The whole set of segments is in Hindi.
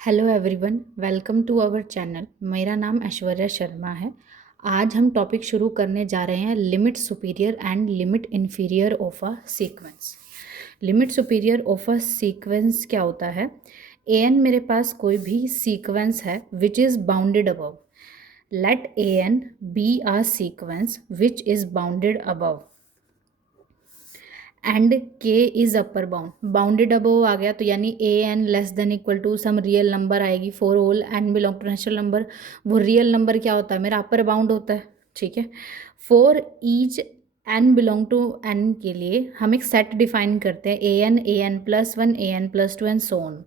Hello everyone, welcome to our channel. मेरा नाम ऐश्वर्या शर्मा है। आज हम टॉपिक शुरू करने जा रहे हैं limit superior and limit inferior of a sequence. Limit superior of a sequence क्या होता है? ए एन मेरे पास कोई भी सीक्वेंस है which is bounded above. Let A N be a sequence which is bounded above and K is upper bound. Bounded above आ गया तो यानी A N less than equal to some real number आएगी for all N belong to natural number. वो रियल नंबर क्या होता है? मेरा अपर बाउंड होता है। ठीक है, for each N belong to N के लिए हम एक सेट डिफाइन करते हैं, A N plus one, A N plus two and so on.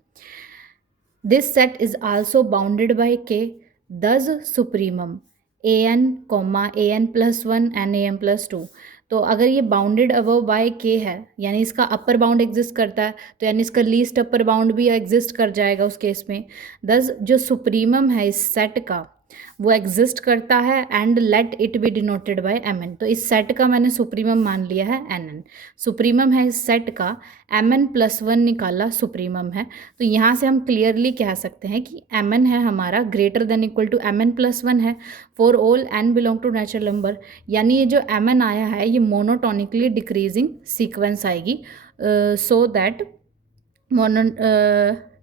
This set is also bounded by K, thus supremum A N comma A N plus one and A N plus two. तो अगर ये बाउंडेड अबव बाय के है यानी इसका अपर बाउंड एग्जिस्ट करता है, तो यानी इसका लीस्ट अपर बाउंड भी एग्जिस्ट कर जाएगा उस केस में। दस जो सुप्रीमम है इस सेट का वो एग्जिस्ट करता है and let it be denoted by M N. तो इस सेट का मैंने सुप्रीमम मान लिया है एन एन। सुप्रीमम है इस सेट का, एम एन प्लस वन निकाला सुप्रीमम है। तो यहाँ से हम क्लियरली कह सकते हैं कि एम एन है हमारा greater than equal to M N plus one है for all N belong to natural number. यानी ये जो एम एन आया है ये मोनोटोनिकली डिक्रीजिंग सीक्वेंस आएगी, so that mono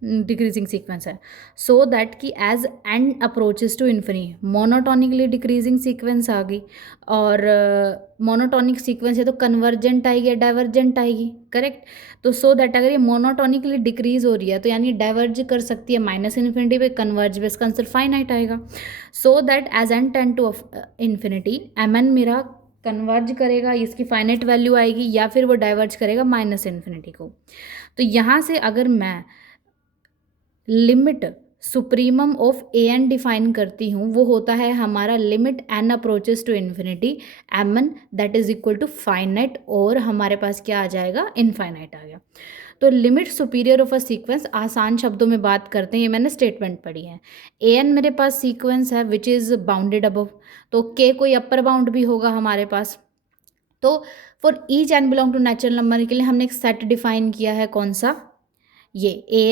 decreasing sequence है, सो दैट कि as N approaches to infinity monotonically decreasing sequence आ गई। और मोनोटोनिक सीक्वेंस है तो कन्वर्जेंट आएगी या डाइवर्जेंट आएगी? करेक्ट। तो सो दैट अगर ये मोनोटोनिकली डिक्रीज हो रही है तो यानी डाइवर्ज कर सकती है माइनस इन्फिनिटी पे, कन्वर्ज पे इसका आंसर फाइनाइट आएगा। So that as N tend to infinity M N मेरा कन्वर्ज करेगा, इसकी फाइनाइट वैल्यू आएगी, या फिर वो डाइवर्ज करेगा माइनस इन्फिनिटी को। तो यहाँ से अगर मैं limit supremum of A N define करती हूँ, वो होता है हमारा limit N approaches to infinity M N that is equal to finite, और हमारे पास क्या आ जाएगा? इनफाइनाइट आ गया। तो limit superior of a sequence, आसान शब्दों में बात करते हैं, ये मैंने स्टेटमेंट पढ़ी है। ए एन मेरे पास सीक्वेंस है विच इज़ बाउंडेड अबव, तो के कोई अपर बाउंड भी होगा हमारे पास। तो for each N belong to natural number के लिए हमने एक सेट डिफाइन किया है, कौन सा? ये A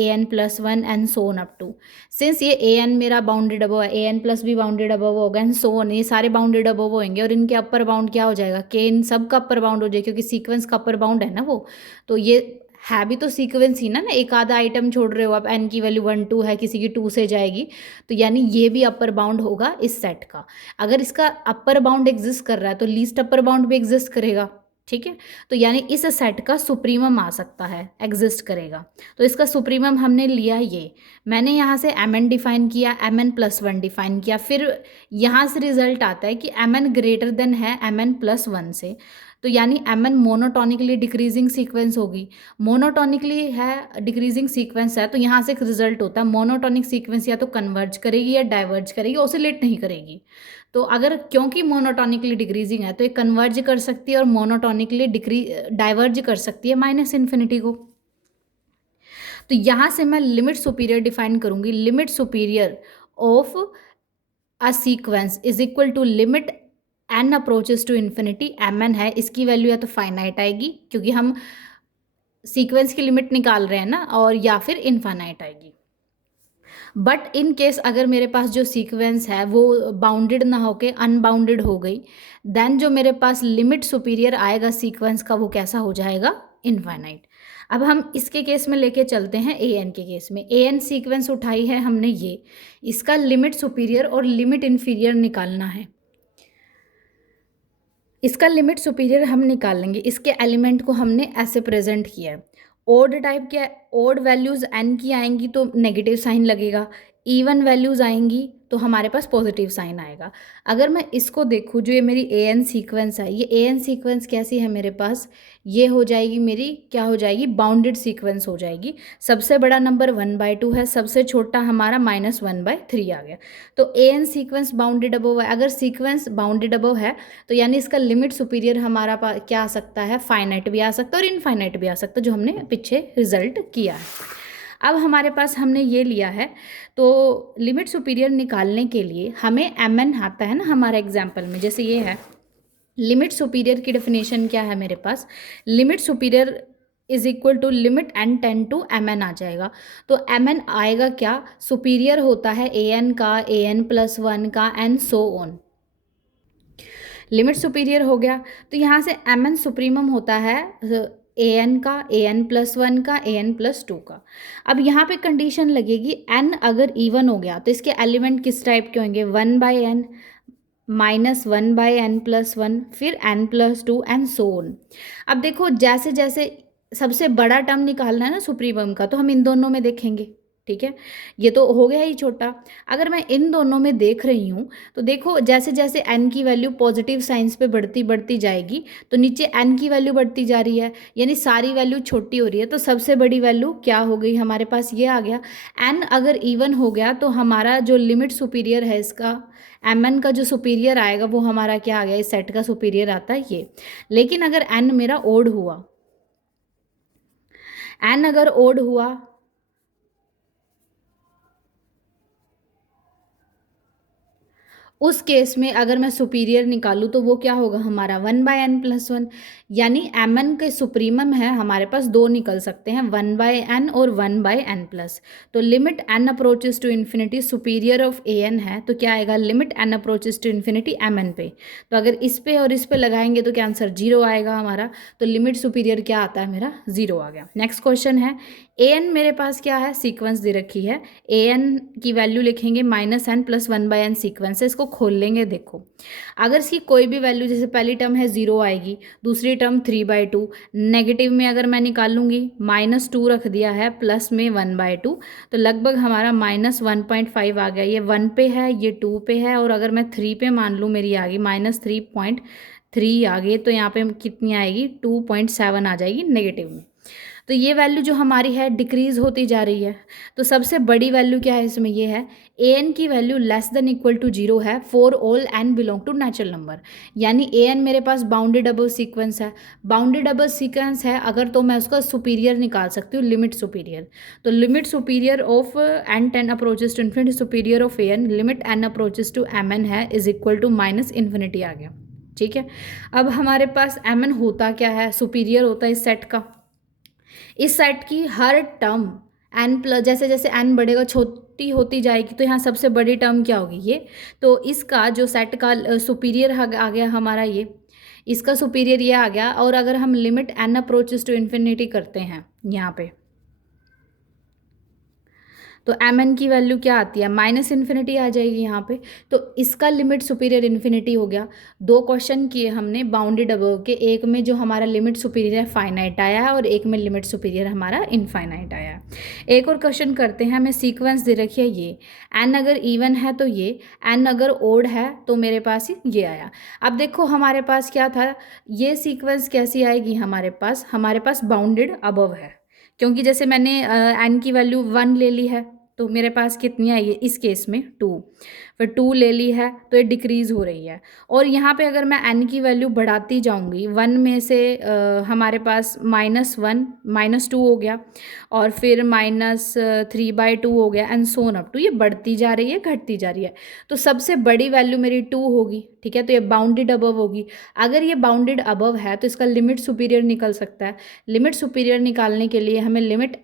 N plus one and so on up to. Since ये ए एन मेरा बाउंडेड अबव है, ए एन प्लस भी बाउंडेड अबव होगा एंड सो ऑन, ये सारे बाउंडेड अबव होंगे और इनके अपर बाउंड क्या हो जाएगा? के इन सब का अपर बाउंड हो जाएगा क्योंकि सीक्वेंस का अपर बाउंड है ना वो। तो ये है भी तो सीक्वेंस ही ना, एक आधा आइटम छोड़ रहे हो आप, एन की वैल्यू वन टू है, किसी की टू से जाएगी, तो यानी ये भी अपर बाउंड होगा इस सेट का। अगर इसका अपर बाउंड एग्जिस्ट कर रहा है तो लीस्ट अपर बाउंड भी एग्जिस्ट करेगा। ठीक है, तो यानी इस सेट का सुप्रीमम आ सकता है, एग्जिस्ट करेगा। तो इसका सुप्रीमम हमने लिया ये, मैंने यहाँ से एम एन डिफाइन किया, M N plus one define किया, फिर यहाँ से रिजल्ट आता है कि एम एन ग्रेटर देन है एम एन प्लस वन से, तो यानी M N monotonically decreasing sequence होगी। मोनोटोनिकली है डिक्रीजिंग सीक्वेंस है तो यहाँ से एक रिजल्ट होता है, मोनोटोनिक सीक्वेंस या तो कन्वर्ज करेगी या डाइवर्ज करेगी, ऑसिलेट नहीं करेगी। तो अगर क्योंकि मोनोटोनिकली डिक्रीजिंग है तो ये कन्वर्ज कर सकती है और मोनोटोनिकली डाइवर्ज कर सकती है माइनस इन्फिनिटी को। तो यहाँ से मैं लिमिट सुपीरियर डिफाइन करूंगी, limit superior of a sequence is equal to limit N approaches to infinity, M N है, इसकी वैल्यू या तो फाइनाइट आएगी क्योंकि हम सीक्वेंस की लिमिट निकाल रहे हैं ना, और या फिर इनफाइनाइट आएगी। बट इन केस अगर मेरे पास जो सीक्वेंस है वो बाउंडेड ना होके अनबाउंडेड हो गई, देन जो मेरे पास लिमिट सुपीरियर आएगा सीक्वेंस का वो कैसा हो जाएगा? इनफाइनाइट। अब हम इसके केस में लेके चलते हैं ए एन के केस में। ए एन सीक्वेंस उठाई है हमने, ये इसका लिमिट सुपीरियर और लिमिट इन्फीरियर निकालना है। इसका लिमिट सुपीरियर हम निकाल लेंगे, इसके एलिमेंट को हमने ऐसे प्रेजेंट किया है। ओड टाइप के ओड वैल्यूज़ एन की आएंगी तो नेगेटिव साइन लगेगा, इवन वैल्यूज़ आएंगी तो हमारे पास पॉजिटिव साइन आएगा। अगर मैं इसको देखूँ, जो ये मेरी ए एन सीक्वेंस है, ये ए एन सीक्वेंस कैसी है मेरे पास? ये हो जाएगी मेरी, क्या हो जाएगी? बाउंडेड सीक्वेंस हो जाएगी। सबसे बड़ा नंबर 1/2 है, सबसे छोटा हमारा -1/3 आ गया। तो A N sequence bounded above है। अगर सीक्वेंस बाउंडेड अबव है तो यानी इसका लिमिट सुपीरियर हमारा क्या आ सकता है? फाइनाइट भी आ सकता है और इनफाइनाइट भी आ सकता है, जो हमने पीछे रिजल्ट किया है। अब हमारे पास हमने ये लिया है, तो लिमिट सुपीरियर निकालने के लिए हमें एम एन आता है ना हमारे एग्जाम्पल में, जैसे ये है। लिमिट सुपीरियर की डेफिनेशन क्या है मेरे पास? Limit superior is equal to limit N tends to M N आ जाएगा। तो एम एन आएगा क्या, सुपीरियर होता है ए एन का, ए एन प्लस वन का, and so on. Limit superior हो गया तो यहाँ से एम एन सुप्रीमम होता है ए एन का, ए एन प्लस वन का, ए एन प्लस टू का। अब यहाँ पे कंडीशन लगेगी एन अगर इवन हो गया तो इसके एलिमेंट किस टाइप के होंगे, one by N minus one by N plus one, फिर N plus two and so on. अब देखो जैसे जैसे सबसे बड़ा टर्म निकालना है ना सुप्रीमम का, तो हम इन दोनों में देखेंगे, ठीक है। ये तो हो गया ही छोटा। अगर मैं इन दोनों में देख रही हूँ तो देखो जैसे जैसे n की वैल्यू पॉजिटिव साइंस पे बढ़ती बढ़ती जाएगी तो नीचे n की वैल्यू बढ़ती जा रही है, यानी सारी वैल्यू छोटी हो रही है। तो सबसे बड़ी वैल्यू क्या हो गई हमारे पास, ये आ गया। n अगर इवन हो गया तो हमारा जो लिमिट सुपीरियर है इसका, mn का जो सुपीरियर आएगा वो हमारा क्या आ गया, इस सेट का सुपीरियर आता है ये। लेकिन अगर n मेरा ओड हुआ, n अगर ओड हुआ उस केस में अगर मैं सुपीरियर निकालूँ तो वो क्या होगा हमारा, one by N plus one. यानी एम एन के सुप्रीमम है हमारे पास दो निकल सकते हैं, वन बाय एन और वन बाय एन प्लस। तो limit N approaches to infinity superior of A N है तो क्या आएगा, limit N approaches to infinity M N पे। तो अगर इस पे और इस पे लगाएंगे तो क्या आंसर जीरो आएगा हमारा। तो लिमिट सुपीरियर क्या आता है मेरा, जीरो आ गया। नेक्स्ट क्वेश्चन है, ए एन मेरे पास क्या है, सीक्वेंस दे रखी है। ए एन की वैल्यू लिखेंगे minus N plus one by N sequence है। इसको खोल लेंगे, देखो अगर इसकी कोई भी वैल्यू, जैसे पहली टर्म है जीरो आएगी, दूसरी term three by two, negative में अगर मैं निकालूंगी माइनस टू रख दिया है, प्लस में वन बाई टू, तो लगभग हमारा माइनस वन पॉइंट फाइव आ गया। ये वन पे है, ये टू पे है, और अगर मैं थ्री पे मान लूँ मेरी आ गई माइनस थ्री पॉइंट थ्री आ गई, तो यहाँ पे कितनी आएगी, 2.7 आ जाएगी नेगेटिव में। तो ये वैल्यू जो हमारी है डिक्रीज़ होती जा रही है। तो सबसे बड़ी वैल्यू क्या है इसमें, ये है ए एन की value less than equal to zero है for all N belong to natural number. यानी ए एन मेरे पास बाउंडेड अबव सीक्वेंस है, बाउंडेड अबव सीक्वेंस है अगर, तो मैं उसका सुपीरियर निकाल सकती हूँ, लिमिट सुपीरियर। तो limit superior of N tends approaches to infinity superior of A N limit N approaches to M N है is equal to minus infinity आ गया, ठीक है। अब हमारे पास एम एन होता क्या है, सुपीरियर होता है इस सेट का। इस सेट की हर टर्म एन प्लस, जैसे जैसे एन बढ़ेगा छोटी होती जाएगी, तो यहाँ सबसे बड़ी टर्म क्या होगी, ये। तो इसका जो सेट का सुपीरियर आ गया हमारा, ये इसका सुपीरियर ये आ गया। और अगर हम limit N approaches to infinity करते हैं यहाँ पे, तो एम एन की वैल्यू क्या आती है, माइनस इन्फिनिटी आ जाएगी यहाँ पे। तो इसका लिमिट सुपीरियर इन्फिनिटी हो गया। दो क्वेश्चन किए हमने बाउंडेड अबव के, एक में जो हमारा लिमिट सुपीरियर फाइनाइट आया है और एक में लिमिट सुपीरियर हमारा इनफाइनाइट आया है। एक और क्वेश्चन करते हैं, हमें सीक्वेंस दे रखी है ये, एन अगर इवन है तो ये, एन अगर ओड है तो मेरे पास ये आया। अब देखो हमारे पास क्या था, ये सीक्वेंस कैसी आएगी हमारे पास बाउंडेड अबव है, क्योंकि जैसे मैंने एन की वैल्यू वन ले ली है तो मेरे पास कितनी आई है इस केस में, टू, फिर टू ले ली है तो ये डिक्रीज़ हो रही है। और यहाँ पे अगर मैं एन की वैल्यू बढ़ाती जाऊँगी, वन में से हमारे पास माइनस वन माइनस टू हो गया, और फिर माइनस थ्री बाई टू हो गया, एंड सोन अप टू, ये बढ़ती जा रही है घटती जा रही है। तो सबसे बड़ी वैल्यू मेरी टू होगी, ठीक है। तो ये बाउंडेड अबव होगी। अगर ये बाउंडेड अबव है तो इसका लिमिट सुपीरियर निकल सकता है। लिमिट सुपीरियर निकालने के लिए हमें limit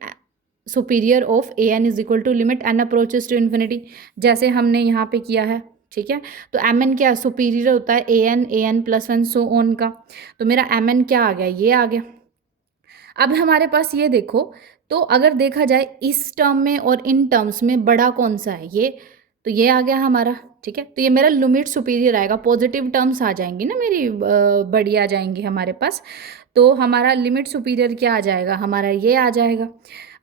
superior of A n is equal to limit N approaches to infinity, जैसे हमने यहाँ पे किया है, ठीक है। तो एम एन क्या सुपीरियर होता है A N plus one so on का। तो मेरा एम एन क्या आ गया, ये आ गया। अब हमारे पास ये देखो, तो अगर देखा जाए इस टर्म में और इन टर्म्स में बड़ा कौन सा है, ये, तो ये आ गया हमारा, ठीक है। तो ये मेरा लिमिट सुपीरियर आएगा, पॉजिटिव टर्म्स आ जाएंगी ना मेरी, बड़ी आ जाएंगी हमारे पास। तो हमारा लिमिट सुपीरियर क्या आ जाएगा, हमारा ये आ जाएगा।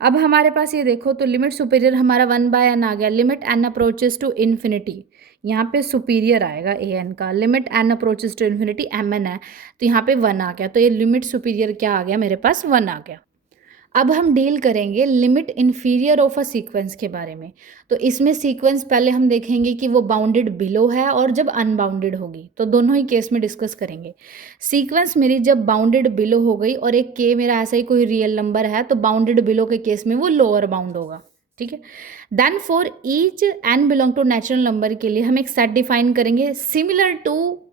अब हमारे पास ये देखो, तो लिमिट सुपीरियर हमारा वन बाय एन आ गया, limit N approaches to infinity, यहाँ पे सुपीरियर आएगा ए एन का, limit N approaches to infinity M N है, तो यहाँ पे वन आ गया। तो ये लिमिट सुपीरियर क्या आ गया मेरे पास, वन आ गया। अब हम डील करेंगे limit inferior of a sequence के बारे में। तो इसमें सीक्वेंस पहले हम देखेंगे कि वो बाउंडेड बिलो है और जब अनबाउंडेड होगी, तो दोनों ही केस में डिस्कस करेंगे। सीक्वेंस मेरी जब बाउंडेड बिलो हो गई और एक के मेरा ऐसा ही कोई रियल नंबर है, तो बाउंडेड बिलो के केस में वो लोअर बाउंड होगा, ठीक है। Then for each N belong to natural number के लिए हम एक सेट डिफाइन करेंगे similar to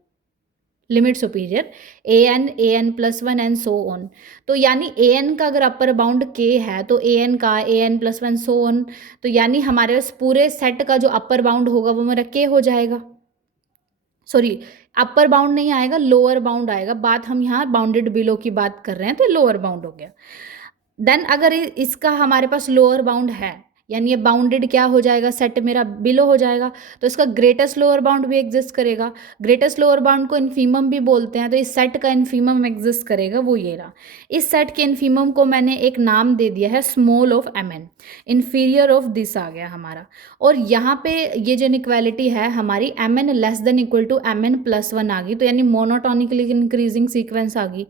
limit superior A N plus one and so on. तो यानी ए एन का अगर अपर बाउंड के है तो ए एन का A N plus one so on, तो यानी हमारे पास पूरे सेट का जो अपर बाउंड होगा वो मेरा के हो जाएगा। सॉरी, अपर बाउंड नहीं आएगा, लोअर बाउंड आएगा। बात हम यहाँ बाउंडेड बिलो की बात कर रहे हैं, तो लोअर बाउंड हो गया। देन अगर इसका हमारे पास लोअर बाउंड है, यानी ये बाउंडेड क्या हो जाएगा, सेट मेरा बिलो हो जाएगा, तो इसका ग्रेटेस्ट लोअर बाउंड भी एग्जिस्ट करेगा। ग्रेटेस्ट लोअर बाउंड को इन्फीमम भी बोलते हैं, तो इस सेट का इन्फीमम एग्जिस्ट करेगा, वो ये रहा। इस सेट के इन्फीमम को मैंने एक नाम दे दिया है small of M N, inferior of this आ गया हमारा। और यहाँ पे ये जो इनइक्वालिटी है हमारी M N less than equal to M N plus one आ गई, तो यानी मोनोटोनिकली इंक्रीजिंग सीक्वेंस आ गई।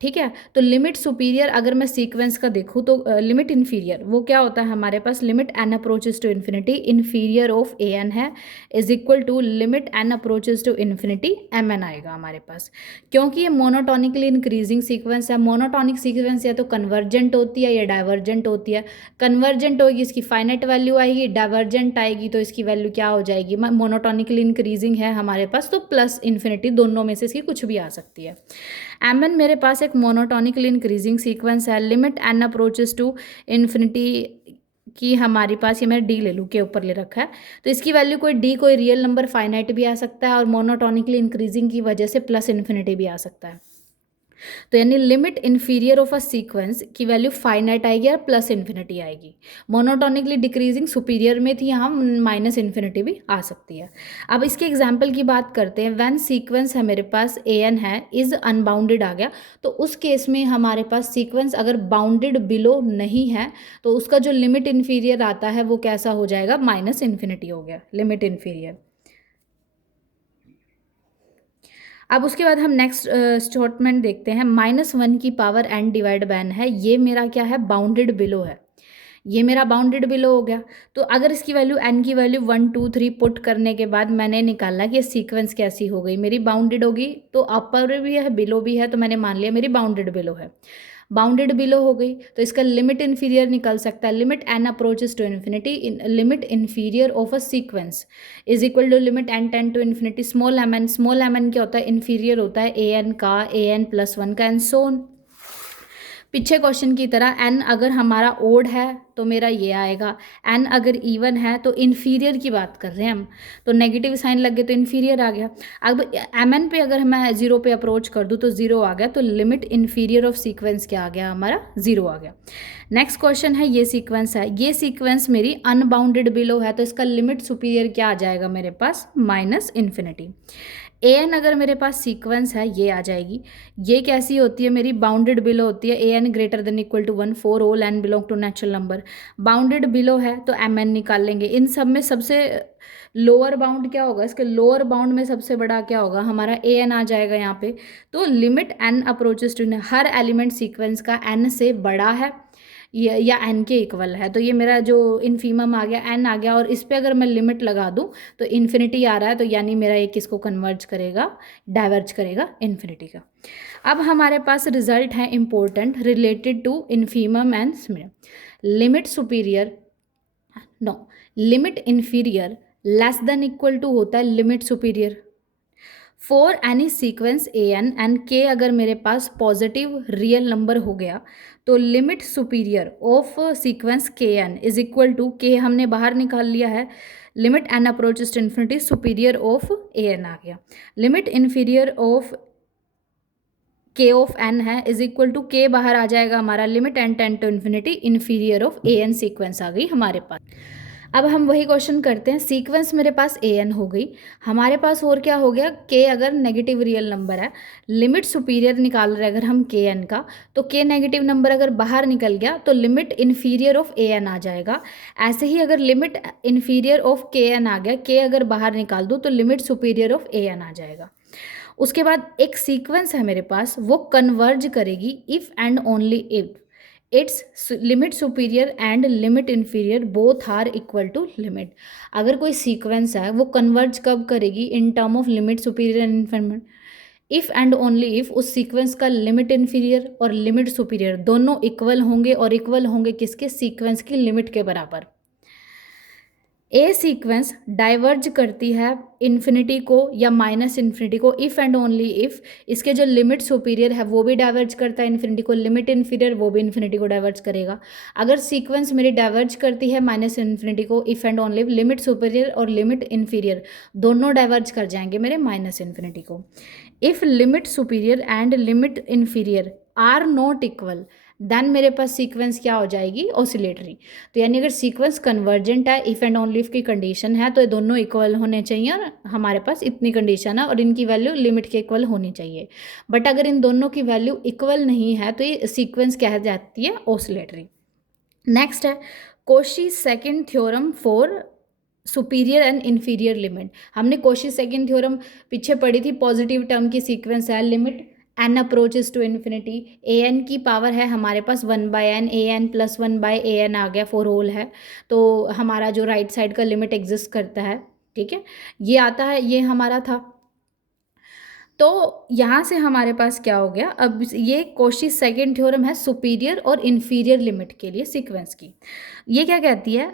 ठीक है, तो लिमिट सुपीरियर अगर मैं सीक्वेंस का देखूँ तो लिमिट इन्फीरियर वो क्या होता है हमारे पास, limit N approaches to infinity inferior of A N है is equal to limit N approaches to infinity M N आएगा हमारे पास। क्योंकि ये मोनोटोनिकली इंक्रीजिंग सीक्वेंस है, मोनोटोनिक सीक्वेंस या तो कन्वर्जेंट होती है या डाइवर्जेंट होती है। कन्वर्जेंट होगी इसकी फाइनाइट वैल्यू आएगी, डाइवर्जेंट आएगी तो इसकी वैल्यू क्या हो जाएगी, मोनोटोनिकली इंक्रीजिंग है हमारे पास तो प्लस इन्फिनिटी, दोनों में से इसकी कुछ भी आ सकती है। एम एन मेरे पास एक मोनोटोनिकली इंक्रीजिंग सीक्वेंस है, limit N approaches to infinity की हमारे पास, ये मैंने डी ले लूँ के ऊपर ले रखा है, तो इसकी वैल्यू कोई डी कोई रियल नंबर फाइनाइट भी आ सकता है और मोनोटोनिकली इंक्रीजिंग की वजह से प्लस इन्फिनिटी भी आ सकता है। तो यानी limit inferior of a sequence की वैल्यू फाइनाइट आएगी और प्लस इन्फिनिटी आएगी। मोनोटोनिकली डिक्रीजिंग सुपीरियर में थी, यहाँ माइनस इन्फिनिटी भी आ सकती है। अब इसके एग्जाम्पल की बात करते हैं। व्हेन सीक्वेंस है मेरे पास ए एन है इज अनबाउंडेड आ गया, तो उस केस में हमारे पास सीक्वेंस अगर बाउंडेड बिलो नहीं है तो उसका जो लिमिट इन्फीरियर आता है वो कैसा हो जाएगा, माइनस इन्फिनिटी हो गया लिमिट इन्फीरियर। अब उसके बाद हम नेक्स्ट स्टेटमेंट देखते हैं, -1 की power n divide by n है, ये मेरा क्या है, बाउंडेड बिलो है, ये मेरा बाउंडेड बिलो हो गया। तो अगर इसकी वैल्यू n की वैल्यू 1 2 3 पुट करने के बाद मैंने निकाला कि ये सीक्वेंस कैसी हो गई, मेरी बाउंडेड होगी, तो अपर भी है बिलो भी है, तो मैंने मान लिया मेरी बाउंडेड बिलो है। बाउंडेड बिलो हो गई तो इसका लिमिट इन्फीरियर निकल सकता है, limit N approaches to infinity limit inferior of a sequence is equal to limit N tends to infinity small m n. Small m n क्या होता है, इन्फीरियर होता है ए एन का, ए एन प्लस वन का, एंड सो ऑन। पीछे क्वेश्चन की तरह n अगर हमारा ओड है तो मेरा ये आएगा, n अगर इवन है तो इन्फीरियर की बात कर रहे हैं हम, तो नेगेटिव साइन लग गया तो इन्फीरियर आ गया। अब mn पे अगर मैं 0 पे अप्रोच कर दूँ तो 0 आ गया, तो लिमिट इन्फीरियर ऑफ सीक्वेंस क्या आ गया हमारा, 0 आ गया। नेक्स्ट क्वेश्चन है, ये सीक्वेंस है, ये सीक्वेंस मेरी अनबाउंडेड बिलो है, तो इसका लिमिट सुपीरियर क्या आ जाएगा मेरे पास, माइनस इन्फिनिटी। ए एन अगर मेरे पास सीक्वेंस है ये आ जाएगी, ये कैसी होती है, मेरी बाउंडेड बिलो होती है, ए N greater than equal to 1 for all N belong to natural number. Bounded below है तो एम एन निकाल लेंगे। इन सब में सबसे लोअर बाउंड क्या होगा, इसके लोअर बाउंड में सबसे बड़ा क्या होगा हमारा, ए एन आ जाएगा यहाँ पे। तो लिमिट एन अप्रोचेस टू, हर एलिमेंट सीक्वेंस का एन से बड़ा है या एन के इक्वल है, तो ये मेरा जो इन्फीमम आ गया एन आ गया, और इस पर अगर मैं लिमिट लगा दूँ तो इन्फिनिटी आ रहा है, तो यानी मेरा ये किसको कन्वर्ज करेगा, डाइवर्ज करेगा इन्फिनिटी का। अब हमारे पास रिजल्ट है important related to infimum and limit superior, no limit inferior less than equal to होता है limit superior for any sequence A N and के। अगर मेरे पास पॉजिटिव रियल नंबर हो गया तो limit superior of sequence K N is equal to, K हमने बाहर निकाल लिया है, limit N approaches to infinity superior of A N आ गया, limit inferior of K of N है इज इक्वल टू, के बाहर आ जाएगा हमारा, limit N tends to infinity inferior of A N sequence आ गई हमारे पास। अब हम वही क्वेश्चन करते हैं, सीक्वेंस मेरे पास ए एन हो गई, हमारे पास और क्या हो गया, के अगर नेगेटिव रियल नंबर है, लिमिट सुपीरियर निकाल रहे अगर हम के एन का, तो के नेगेटिव नंबर अगर बाहर निकल गया तो limit inferior of A N आ जाएगा। ऐसे ही अगर limit inferior of K N आ गया, के अगर बाहर निकाल दूँ तो limit superior of A N आ जाएगा। उसके बाद एक सीक्वेंस है मेरे पास, वो कन्वर्ज करेगी if and only if its limit superior and limit inferior both are equal to limit. अगर कोई सीक्वेंस है वो कन्वर्ज कब करेगी, in term of limit superior and inferior, if and only if उस सीक्वेंस का लिमिट इन्फीरियर और लिमिट सुपीरियर दोनों इक्वल होंगे, और इक्वल होंगे किसके, सीक्वेंस की लिमिट के बराबर। ए सीक्वेंस डाइवर्ज करती है इन्फिनिटी को या माइनस इन्फिनिटी को इफ़ एंड ओनली इफ़ इसके जो लिमिट सुपीरियर है वो भी डाइवर्ज करता है इन्फिनिटी को, लिमिट इन्फीरियर वो भी इन्फिनिटी को डाइवर्ज करेगा। अगर सीक्वेंस मेरी डाइवर्ज करती है माइनस इन्फिनिटी को if and only limit superior और लिमिट इन्फीरियर दोनों डाइवर्ज कर जाएंगे मेरे माइनस इन्फिनिटी को। If limit superior and limit inferior are not equal then मेरे पास सीक्वेंस क्या हो जाएगी, ऑसिलेटरी। तो यानी अगर सीक्वेंस कन्वर्जेंट है, इफ़ एंड ओनली इफ की कंडीशन है, तो ये दोनों इक्वल होने चाहिए और हमारे पास इतनी कंडीशन है और इनकी वैल्यू लिमिट के इक्वल होनी चाहिए। बट अगर इन दोनों की वैल्यू इक्वल नहीं है तो ये सीक्वेंस कह जाती है ऑसिलेटरी। नेक्स्ट है Cauchy second theorem for superior and inferior limit. हमने कोशी सेकंड थ्योरम पीछे पढ़ी थी, पॉजिटिव टर्म की सीक्वेंस है, limit N approaches to infinity, A N की पावर है हमारे पास 1/n, A N plus 1/an आ गया, 4 होल है, तो हमारा जो राइट साइड का लिमिट एग्जिस्ट करता है, ठीक है, ये आता है, ये हमारा था। तो यहाँ से हमारे पास क्या हो गया, अब ये कोशी सेकंड थ्योरम है सुपीरियर और इन्फीरियर लिमिट के लिए सीक्वेंस की। ये क्या कहती है,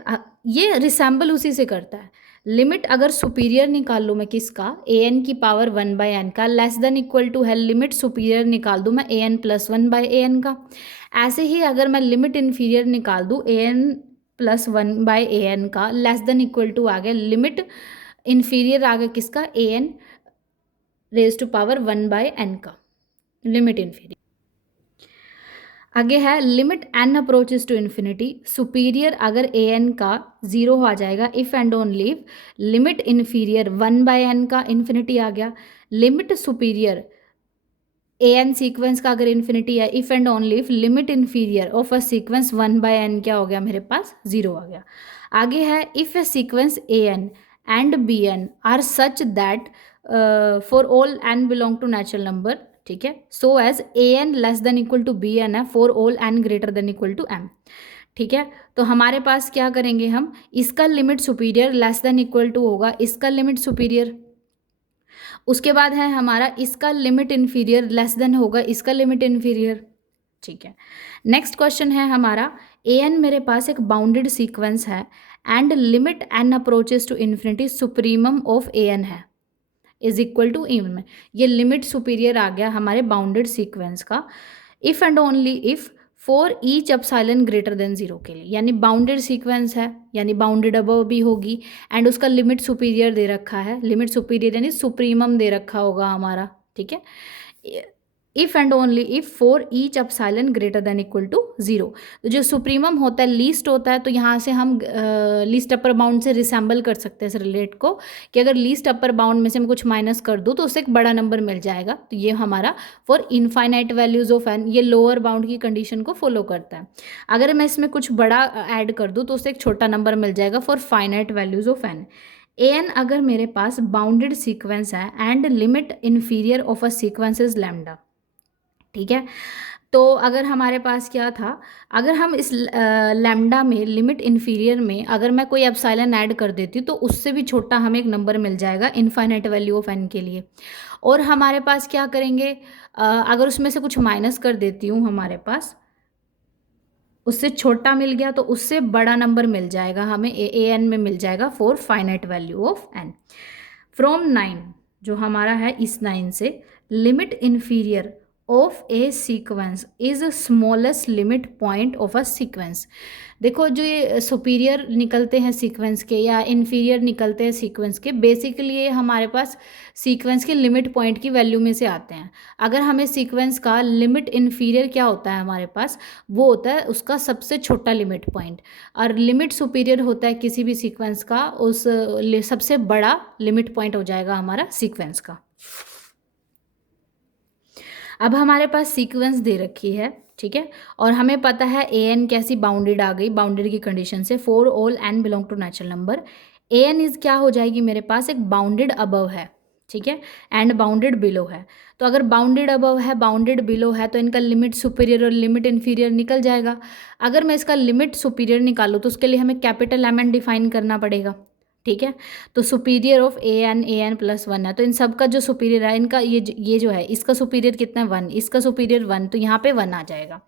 ये रिसेंबल उसी से करता है। लिमिट अगर सुपीरियर निकाल लूँ मैं किसका, ए एन की पावर 1/n का, लेस देन इक्वल टू है लिमिट सुपीरियर निकाल दूँ मैं ए एन प्लस 1/an का। ऐसे ही अगर मैं लिमिट इन्फीरियर निकाल दूँ ए एन प्लस 1/an का, लेस देन इक्वल टू आ गया लिमिट इन्फीरियर आ गया किसका, A N raise to power 1/n का, लिमिट इन्फीरियर। आगे है limit N approaches to infinity, superior अगर ए एन का 0 आ जाएगा if and only limit inferior 1/n का इन्फिनिटी आ गया, लिमिट सुपीरियर ए एन सीक्वेंस का अगर इन्फिनिटी है if and only limit inferior of a sequence 1/n क्या हो गया मेरे पास, 0 आ गया। आगे है if a sequence A N and B N are such that for all N belong to natural number, ठीक है, so as A N less than equal to B N है for all N greater than equal to M, ठीक है। तो हमारे पास क्या करेंगे हम, इसका limit superior less than equal to होगा इसका लिमिट सुपीरियर, उसके बाद है हमारा इसका लिमिट इन्फीरियर लेस देन होगा इसका लिमिट इन्फीरियर, ठीक है। नेक्स्ट क्वेश्चन है हमारा, ए एन मेरे पास एक बाउंडेड सीक्वेंस है and limit N approaches to infinity supremum of A N है इज इक्वल टू इवन में, ये लिमिट सुपीरियर आ गया हमारे बाउंडेड सीक्वेंस का, if and only if for each epsilon greater than 0 के लिए, यानी बाउंडेड सीक्वेंस है यानी बाउंडेड अबव भी होगी एंड उसका लिमिट सुपीरियर दे रखा है, लिमिट सुपीरियर यानी सुप्रीमम दे रखा होगा हमारा, ठीक है, if and only if for each epsilon greater than equal to 0। तो जो सुप्रीमम होता है लीस्ट होता है, तो यहाँ से हम लीस्ट अपर बाउंड से रिसेंबल कर सकते हैं इस रिलेट को, कि अगर लीस्ट अपर बाउंड में से मैं कुछ माइनस कर दूँ तो उससे एक बड़ा नंबर मिल जाएगा। तो ये हमारा for infinite values of n, ये लोअर बाउंड की कंडीशन को फॉलो करता है। अगर मैं इसमें कुछ बड़ा ऐड कर दूँ तो उससे एक छोटा नंबर मिल जाएगा for finite values of n. A n अगर मेरे पास बाउंडेड सीक्वेंस है and limit inferior of a sequence is lambda, ठीक है। तो अगर हमारे पास क्या था, अगर हम इस लैम्डा में लिमिट इन्फीरियर में अगर मैं कोई एप्सिलॉन ऐड कर देती हूँ तो उससे भी छोटा हमें एक नंबर मिल जाएगा इनफाइनाइट वैल्यू ऑफ एन के लिए। और हमारे पास क्या करेंगे, अगर उसमें से कुछ माइनस कर देती हूँ, हमारे पास उससे छोटा मिल गया तो उससे बड़ा नंबर मिल जाएगा हमें ए एन में मिल जाएगा for finite value of n. From 9 जो हमारा है, इस 9 से limit inferior of a sequence is smallest limit point of a sequence. देखो जो ये सुपीरियर निकलते हैं सीक्वेंस के या इन्फीरियर निकलते हैं सीक्वेंस के, बेसिकली ये हमारे पास सीक्वेंस के लिमिट पॉइंट की वैल्यू में से आते हैं। अगर हमें सीक्वेंस का लिमिट इन्फीरियर क्या होता है हमारे पास, वो होता है उसका सबसे छोटा लिमिट पॉइंट, और लिमिट सुपीरियर होता है किसी भी सीक्वेंस का उस सबसे बड़ा लिमिट पॉइंट हो जाएगा हमारा सीक्वेंस का। अब हमारे पास सीक्वेंस दे रखी है, ठीक है, और हमें पता है ए एन कैसी बाउंडेड आ गई, बाउंडेड की कंडीशन से for all N belong to natural number. A n is क्या हो जाएगी मेरे पास, एक बाउंडेड अबव है, ठीक है, एंड बाउंडेड बिलो है। तो अगर बाउंडेड अबव है बाउंडेड बिलो है तो इनका लिमिट सुपीरियर और लिमिट इन्फीरियर निकल जाएगा। अगर मैं इसका लिमिट सुपीरियर निकालूँ तो उसके लिए हमें कैपिटल एम एन डिफाइन करना पड़ेगा, ठीक है। तो superior of A N plus 1 है, तो इन सब का जो सुपीरियर है इनका ये जो है इसका सुपीरियर कितना है 1, इसका सुपीरियर 1, तो यहाँ पे 1 आ जाएगा।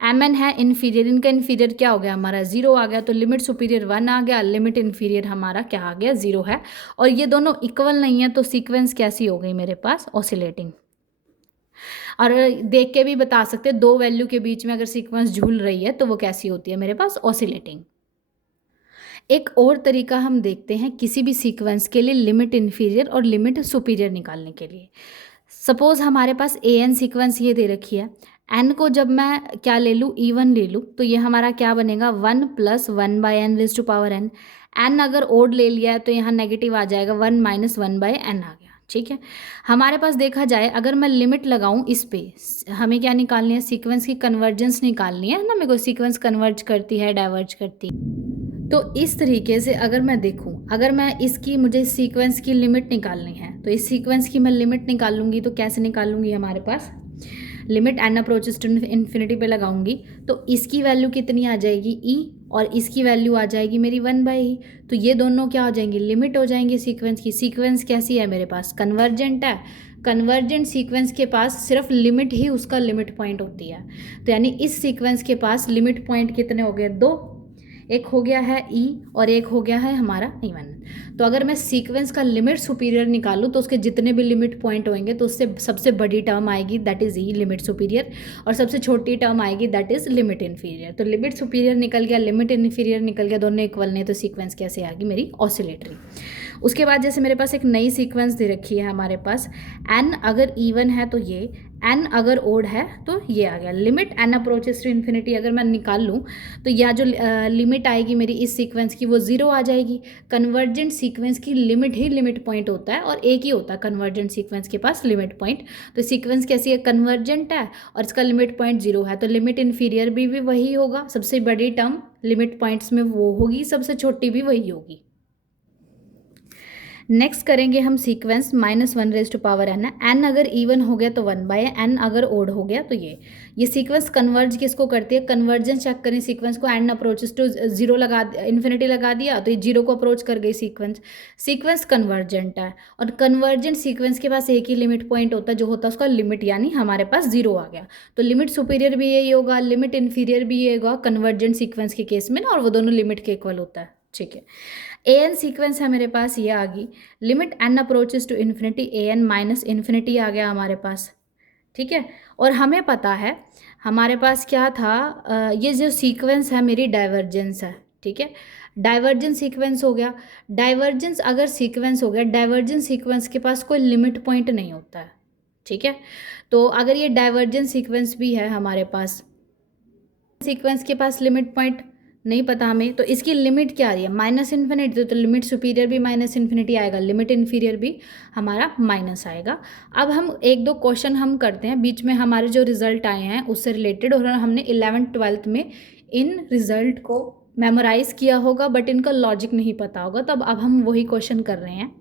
एम एन है इन्फीरियर, इनका इन्फीरियर क्या हो गया हमारा 0 आ गया, तो लिमिट सुपीरियर 1 आ गया, लिमिट इन्फीरियर हमारा क्या आ गया 0 है। और ये दोनों इक्वल नहीं है, तो सीक्वेंस कैसी हो गई मेरे पास ऑसिलेटिंग। और देख के भी बता सकते हैं दो वैल्यू के बीच में अगर सीक्वेंस झूल रही है तो वो कैसी होती है मेरे पास ऑसिलेटिंग। एक और तरीका हम देखते हैं किसी भी सीक्वेंस के लिए लिमिट इन्फीरियर और लिमिट सुपीरियर निकालने के लिए। सपोज हमारे पास ए एन सीक्वेंस ये दे रखी है, एन को जब मैं क्या ले लूँ इवन ले लूँ तो ये हमारा क्या बनेगा 1 + 1/n⁻n। एन अगर ओड ले लिया है तो यहाँ नेगेटिव आ जाएगा 1 - 1/n आ गया, ठीक है। हमारे पास देखा जाए अगर मैं लिमिट लगाऊं इस पे, हमें क्या निकालनी है सीक्वेंस की कन्वर्जेंस निकालनी है ना, मेरे को सीक्वेंस कन्वर्ज करती है डाइवर्ज करती है। तो इस तरीके से अगर मैं देखूं, अगर मैं इसकी मुझे सीक्वेंस की लिमिट निकालनी है तो इस सीक्वेंस की मैं लिमिट निकालूंगी तो कैसे निकालूंगी, हमारे पास limit n approaches to infinity पे लगाऊंगी तो इसकी वैल्यू कितनी आ जाएगी e और इसकी वैल्यू आ जाएगी मेरी 1/e। तो ये दोनों क्या हो जाएंगी लिमिट हो जाएंगी सीक्वेंस की। सीक्वेंस कैसी है मेरे पास कन्वर्जेंट है, कन्वर्जेंट सीक्वेंस के पास सिर्फ लिमिट ही उसका लिमिट पॉइंट होती है। तो यानी इस सीक्वेंस के पास लिमिट पॉइंट कितने हो गए, दो, एक हो गया है ई और एक हो गया है हमारा इवन। तो अगर मैं सीक्वेंस का लिमिट सुपीरियर निकालूं तो उसके जितने भी लिमिट पॉइंट होंगे तो उससे सबसे बड़ी टर्म आएगी that is E limit superior, और सबसे छोटी टर्म आएगी दैट इज़ लिमिट इन्फीरियर। तो लिमिट सुपीरियर निकल गया, लिमिट इन्फीरियर निकल गया, दोनों इक्वल नहीं, तो सीक्वेंस कैसे आ गई मेरी ऑसिलेटरी। उसके बाद जैसे मेरे पास एक नई सीक्वेंस दे रखी है हमारे पास, एन अगर इवन है तो ये, एन अगर ओड है तो ये आ गया। Limit N approaches to infinity अगर मैं निकाल लूँ तो यह जो लिमिट आएगी मेरी इस सीक्वेंस की वो 0 आ जाएगी। कन्वर्जेंट सीक्वेंस की लिमिट ही लिमिट पॉइंट होता है और एक ही होता है कन्वर्जेंट सीक्वेंस के पास लिमिट पॉइंट। तो सीक्वेंस कैसी है कन्वर्जेंट है और इसका लिमिट पॉइंट 0 है, तो लिमिट इन्फीरियर भी वही होगा, सबसे बड़ी टर्म लिमिट पॉइंट्स में वो होगी, सबसे छोटी भी वही होगी। नेक्स्ट करेंगे हम सीक्वेंस -1n है। एन अगर इवन हो गया तो 1/n, अगर ओड हो गया तो ये सीक्वेंस कन्वर्ज किसको करती है, कन्वर्जेंस चेक करें सीक्वेंस को, एन अप्रोचेस टू 0 लगा इन्फिनिटी लगा दिया तो ये 0 को अप्रोच कर गई सीक्वेंस। सीक्वेंस कन्वर्जेंट है और कन्वर्जेंट सीक्वेंस के पास एक ही लिमिट पॉइंट होता है जो होता है उसका लिमिट, यानी हमारे पास 0 आ गया। तो लिमिट सुपीरियर भी यही होगा, लिमिट इन्फीरियर भी ये होगा कन्वर्जेंट सीक्वेंस के केस में ना, और वो दोनों लिमिट के इक्वल होता है, ठीक है। ए एन सीक्वेंस है मेरे पास, ये आ गई limit N approaches to infinity, A N minus infinity आ गया हमारे पास, ठीक है। और हमें पता है हमारे पास क्या था, ये जो सीक्वेंस है मेरी डाइवर्जेंस है, ठीक है। डाइवर्जेंस सीक्वेंस हो गया, डाइवर्जेंस अगर सीक्वेंस हो गया, डाइवर्जेंस सीक्वेंस के पास कोई लिमिट पॉइंट नहीं होता है, ठीक है। तो अगर ये डाइवर्जेंस सीक्वेंस भी है हमारे पास, सीक्वेंस के पास लिमिट पॉइंट नहीं पता हमें, तो इसकी लिमिट क्या आ रही है -∞, तो लिमिट सुपीरियर भी -∞ आएगा, लिमिट इन्फीरियर भी हमारा माइनस आएगा। अब हम एक दो क्वेश्चन हम करते हैं, बीच में हमारे जो रिजल्ट आए हैं उससे रिलेटेड, और हमने 11th 12th में इन रिजल्ट को मेमोराइज किया होगा बट इनका लॉजिक नहीं पता होगा, तब अब हम वही क्वेश्चन कर रहे हैं।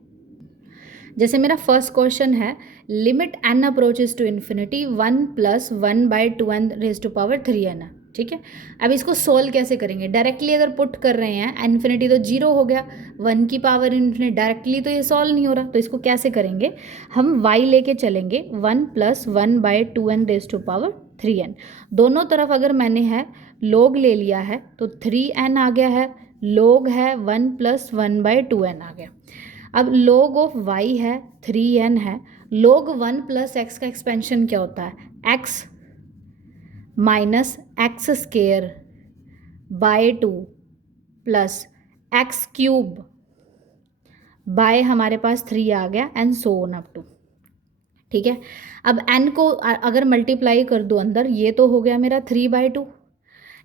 जैसे मेरा फर्स्ट क्वेश्चन है limit N approaches to infinity 1 + 1/2n⁻³ है, ठीक है। अब इसको सोल्व कैसे करेंगे, डायरेक्टली अगर पुट कर रहे हैं इन्फिनिटी तो 0 हो गया, 1 की पावर इन्फिनिटी डायरेक्टली तो ये सॉल्व नहीं हो रहा, तो इसको कैसे करेंगे, हम y लेके चलेंगे 1 + 1/2n⁻³ दोनों तरफ अगर मैंने है log ले लिया है तो 3n आ गया है, log है 1 + 1/2n आ गया। अब log ऑफ y है 3n है, log 1 + x का एक्सपेंशन क्या होता है x - x² bye 2 plus x³ bye हमारे पास 3 आ गया and so on up to, ठीक है। अब n को अगर मल्टीप्लाई कर दो अंदर, ये तो हो गया मेरा 3/2,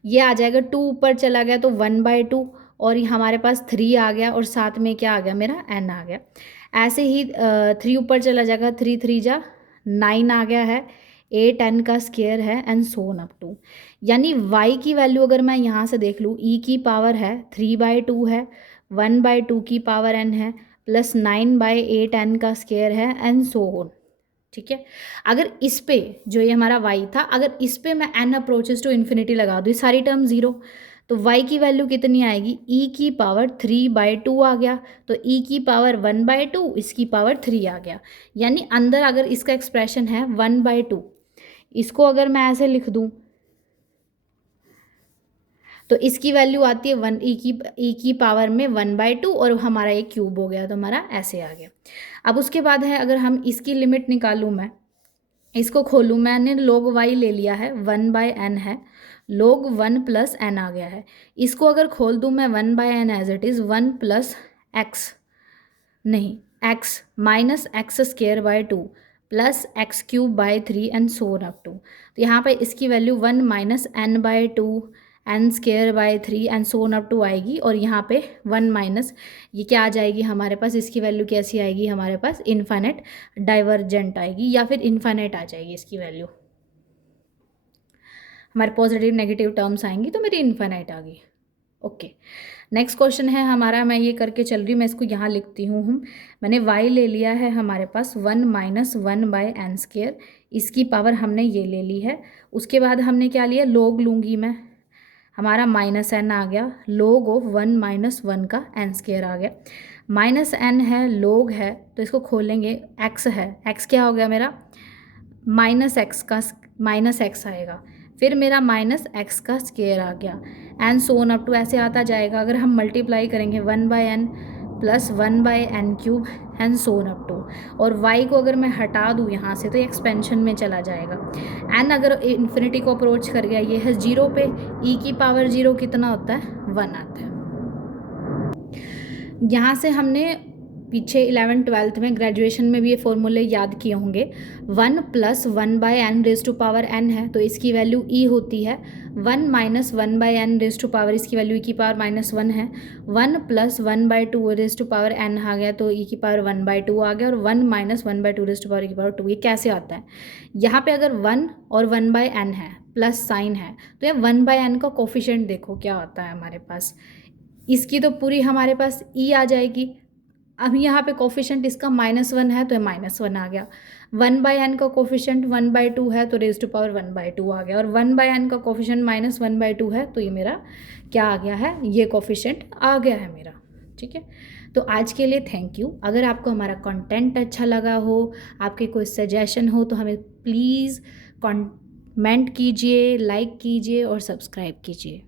ये आ जाएगा 2 ऊपर चला गया तो 1/2, और ये हमारे पास 3 आ गया और साथ में क्या आ गया मेरा n आ गया। ऐसे ही 3 ऊपर चला जाएगा, 3 3 जा 9 आ गया है, 8 n का स्क्वायर है and so on up to. यानी y की वैल्यू अगर मैं यहाँ से देख लूँ, e की पावर है 3/2 है, 1/2 की पावर n है, प्लस 9/8 n का स्क्वायर है एंड सो ऑन, ठीक है। अगर इस पे जो ये हमारा y था, अगर इस पे मैं n अप्रोचेस टू इन्फिनिटी लगा दूँ, सारी टर्म 0, तो y की वैल्यू कितनी आएगी, e की पावर 3/2 आ गया, तो e की पावर 1/2, इसकी पावर 3 आ गया। यानी अंदर अगर इसका एक्सप्रेशन है 1/2, इसको अगर मैं ऐसे लिख दूँ तो इसकी वैल्यू आती है 1 ई की पावर में 1/2 और हमारा ये क्यूब हो गया, तो हमारा ऐसे आ गया। अब उसके बाद है, अगर हम इसकी लिमिट निकालूँ, मैं इसको खोलूँ, मैंने log y ले लिया है, 1/n है, log 1 प्लस n आ गया है। इसको अगर खोल दूँ मैं 1/n as it is 1 plus x, नहीं x minus x square by 2 plus x cube by 3 and so on up to. तो यहाँ पे इसकी value 1 minus n by 2 n square by 3 and so on up to आएगी, और यहाँ पे 1 माइनस ये क्या आ जाएगी हमारे पास, इसकी वैल्यू कैसी आएगी हमारे पास, इन्फाइनाइट डाइवर्जेंट आएगी, या फिर इन्फाइनाइट आ जाएगी इसकी वैल्यू। हमारे पॉजिटिव नेगेटिव टर्म्स आएंगी तो मेरी इन्फाइनाइट आ गई। ओके, नेक्स्ट क्वेश्चन है हमारा, मैं ये करके चल रही हूँ, मैं इसको यहाँ लिखती हूँ। मैंने y ले लिया है हमारे पास 1 माइनस 1/n स्क्वेयर, इसकी पावर हमने ये ले ली है। उसके बाद हमने क्या लिया, log लूँगी मैं, हमारा माइनस n आ गया, log ऑफ 1 माइनस 1 का n स्क्वेयर आ गया, माइनस n है, log है, तो इसको खोलेंगे, x है, x क्या हो गया मेरा, माइनस एक्स का माइनस एक्स आएगा, फिर मेरा माइनस एक्स का स्क्वेयर आ गया, and so on up to ऐसे आता जाएगा। अगर हम मल्टीप्लाई करेंगे 1/n plus 1/n cube and so on up to, और y को अगर मैं हटा दूँ यहाँ से तो ये एक्सपेंशन में चला जाएगा, एन अगर इन्फिनिटी को अप्रोच कर गया, ये है 0 पे, e की पावर 0 कितना होता है, 1 आता है। यहाँ से हमने पीछे 11th-12th में, ग्रेजुएशन में भी ये फॉर्मूले याद किए होंगे। 1 plus 1/n raise to power n है, तो इसकी वैल्यू e होती है। 1 minus 1/n raise to power, इसकी वैल्यू e की पावर -1 है। 1 plus 1/2 raise to power n आ गया, तो e की पावर 1/2 आ गया, और 1 minus 1/2 raise to power e की पावर 2। ये कैसे आता है, यहाँ पे अगर 1 और 1/n है, प्लस साइन है, तो ये 1/n का कोफिशिएंट देखो क्या होता है हमारे पास, इसकी तो पूरी हमारे पास e आ जाएगी। अब यहाँ पे कोफिशिएंट इसका -1 है, तो ये -1 आ गया। 1/n का कोफिशिएंट 1/2 है, तो रेज टू पावर 1/2 आ गया, और 1/n का कोफिशिएंट -1/2 है, तो ये मेरा क्या आ गया है, ये कोफिशिएंट आ गया है मेरा। ठीक है, तो आज के लिए थैंक यू। अगर आपको हमारा कंटेंट अच्छा लगा हो, आपके कोई सजेशन हो, तो हमें प्लीज़ कमेंट कीजिए, लाइक कीजिए और सब्सक्राइब कीजिए।